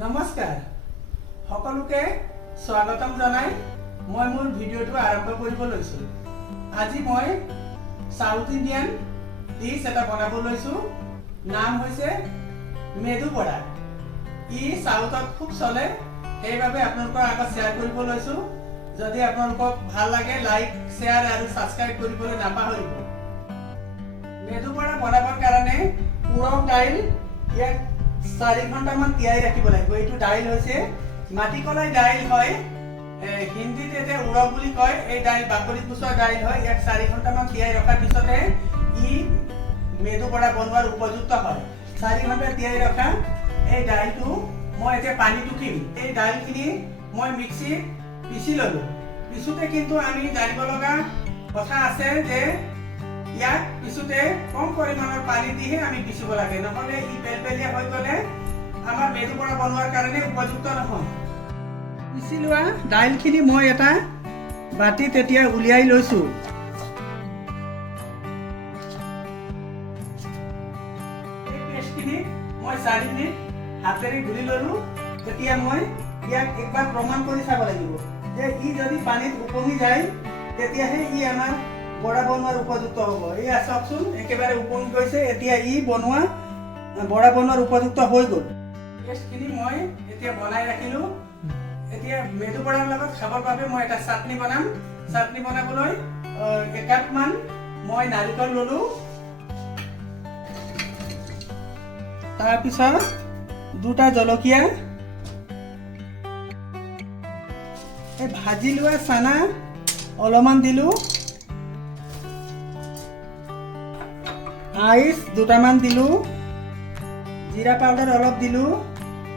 নমস্কাৰ সকলোকে স্বাগতম জনাই মই মোৰ ভিডিঅ'টো আৰম্ভ কৰিব লৈছোঁ। আজি মই সাউথ ইণ্ডিয়ান ডিছ এটা বনাব লৈছোঁ। নাম হৈছে মেদু বড়া। ই সাউথত খুব চলে, সেইবাবে আপোনালোকৰ আগত শ্বেয়াৰ কৰিব লৈছোঁ। যদি আপোনালোকক ভাল লাগে লাইক শ্বেয়াৰ আৰু ছাবস্ক্ৰাইব কৰিবলৈ নাপাহৰিব। মেদু বড়া বনাবৰ কাৰণে উৰগ দাইল ইয়াক 4 ঘণ্টামান তিয়াই ৰাখিব লাগিব। এইটো দাইল হৈছে মাটিকলাই দাইল হয়, হিন্দীত এতে উৰগ বুলি কয়। এই দাইল বাকলিত গুচোৱা দাইল হয়। ইয়াক 4 ঘণ্টামান তিয়াই ৰখাৰ পিছতে ই মেদু বড়া বনোৱাৰ উপযুক্ত হয়। 4 ঘণ্টা তিয়াই ৰখা এই দাইলটো মই এতিয়া পানী টুকিম। এই দাইলখিনি মই মিক্সিত পিচি ল'লোঁ। পিছোতে কিন্তু আমি জানিব লগা কথা আছে যে ইয়াক পিছোতে কম পৰিমাণৰ পানী দিহে আমি পিচিব লাগে, নহ'লে ই পেলপেলীয়া হৈ গ'লে আমাৰ মেদু বড়া বনোৱাৰ কাৰণে উপযুক্ত নহয়। পিচি লোৱা দাইলখিনি মই এটা বাটিত এতিয়া উলিয়াই লৈছোঁ। এই পেষ্টখিনি মই 4 মিনিট হাতেৰে গুলি ল'লোঁ। তেতিয়া মই ইয়াক একবাৰ প্ৰমাণ কৰি চাব লাগিব যে ই যদি পানীত উপঙি যায় তেতিয়াহে ই আমাৰ বড়া বনোৱাৰ উপযুক্ত হ'ব। এয়া চাওকচোন, একেবাৰে উপঙি গৈছে। এতিয়া ই বড়া বনোৱাৰ উপযুক্ত হৈ গ'ল। পেষ্টখিনি মই এতিয়া বনাই ৰাখিলোঁ। এতিয়া মেদু বড়াৰ লগত খাবৰ বাবে মই এটা চাটনি বনাম। চাটনি বনাবলৈ 1 কাপমান মই নাৰিকল ল'লোঁ। তাৰপিছত 2টা জলকীয়া, এই ভাজি লোৱা চানা অলপমান দিলোঁ, আইচ 2টামান দিলোঁ, জিৰা পাউডাৰ অলপ দিলোঁ,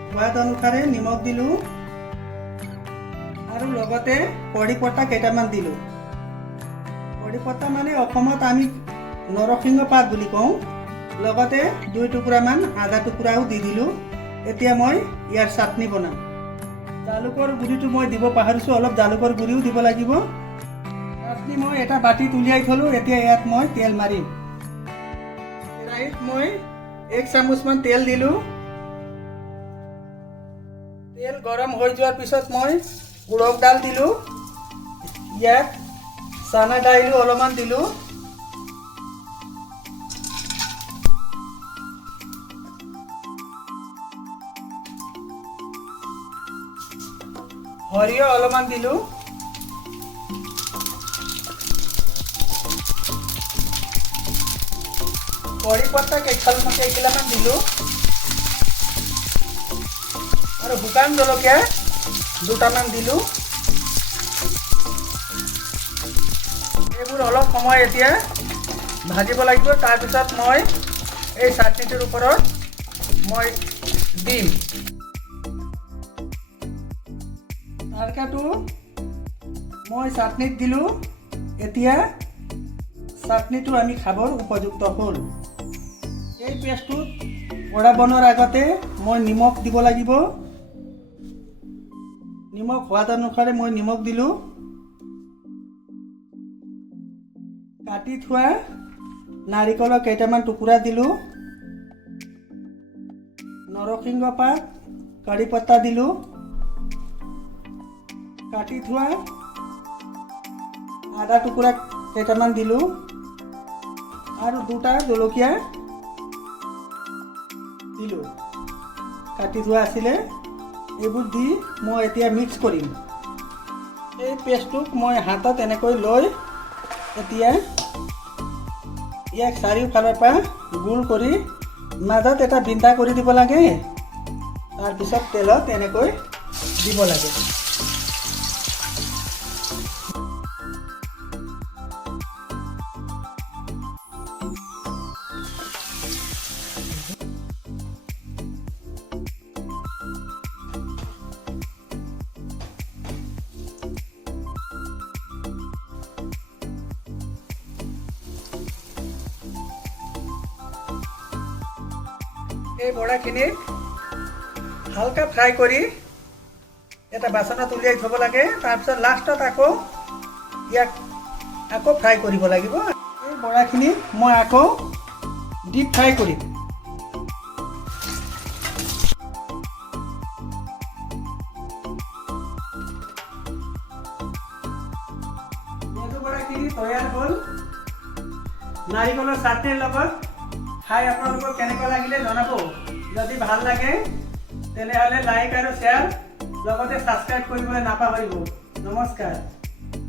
সোৱাদ অনুসাৰে নিমখ দিলোঁ আৰু লগতে কড়ি পত্তা কেইটামান দিলোঁ। কড়ি পত্তা মানে অসমত আমি নৰসিংহ পাত বুলি কওঁ। লগতে 2 টুকুৰামান আদা টুকুৰাও দি দিলোঁ। এতিয়া মই ইয়াৰ চাটনি বনাম। জালুকৰ গুড়িটো মই দিব পাহৰিছোঁ, অলপ জালুকৰ গুড়িও দিব লাগিব। চাটনি মই এটা বাটিত উলিয়াই থলোঁ। এতিয়া ইয়াত মই তেল মাৰিম। কেৰাহীত মই 1 চামুচমান তেল দিলোঁ। তেল গৰম হৈ যোৱাৰ পিছত মই উৰগ দাল দিলোঁ। ইয়াত চানা দাইলো অলপমান দিলোঁ। সৰিয়হ অলপমান দিলোঁ। কড়ি পত্তা কেইখিলামান দিলোঁ আৰু শুকান জলকীয়া 2টামান দিলোঁ। এইবোৰ অলপ সময় এতিয়া ভাজিব লাগিব। তাৰপিছত মই এই চাটনিটোৰ ওপৰত মই দিম। তৰকাটো মই চাটনিত দিলোঁ। এতিয়া চাটনিটো আমি খাবৰ উপযুক্ত হ'ল। এই পেষ্টটোত বড়া বনোৱাৰ আগতে মই নিমখ দিব লাগিব। নিমখ সোৱাদ অনুসাৰে মই নিমখ দিলোঁ। কাটি থোৱা নাৰিকলৰ কেইটামান টুকুৰা দিলোঁ। নৰসিংহ পাত, কাৰি পত্তা দিলোঁ। কাটি থোৱা আদা টুকুৰা কেইটামান দিলোঁ আৰু 2টা জলকীয়া দিলোঁ। কাটি থোৱা আছিলে, এইবোৰ দি মই এতিয়া মিক্স কৰিম। এই পেষ্টটোক মই হাতত এনেকৈ লৈ এতিয়া ইয়াক চাৰিওফালৰ পৰা গোল কৰি মাজত এটা বিন্দা কৰি দিব লাগে। তাৰপিছত তেলত এনেকৈ দিব লাগে। এই বড়াখিনিক হালকা ফ্ৰাই কৰি এটা বাচনত উলিয়াই থ'ব লাগে। তাৰপিছত লাষ্টত ইয়াক আকৌ ফ্ৰাই কৰিব লাগিব। এই বড়াখিনি মই আকৌ ডিপ ফ্ৰাই কৰিম। ডিছখিনি তৈয়াৰ হ'ল নাৰিকলৰ চাটনিৰ লগত। খাই আপোনালোকৰ কেনেকুৱা লাগিলে জনাব। যদি ভাল লাগে তেনেহ'লে লাইক আৰু শ্বেয়াৰ লগতে ছাবস্ক্ৰাইব কৰিবলৈ নাপাহৰিব। নমস্কাৰ।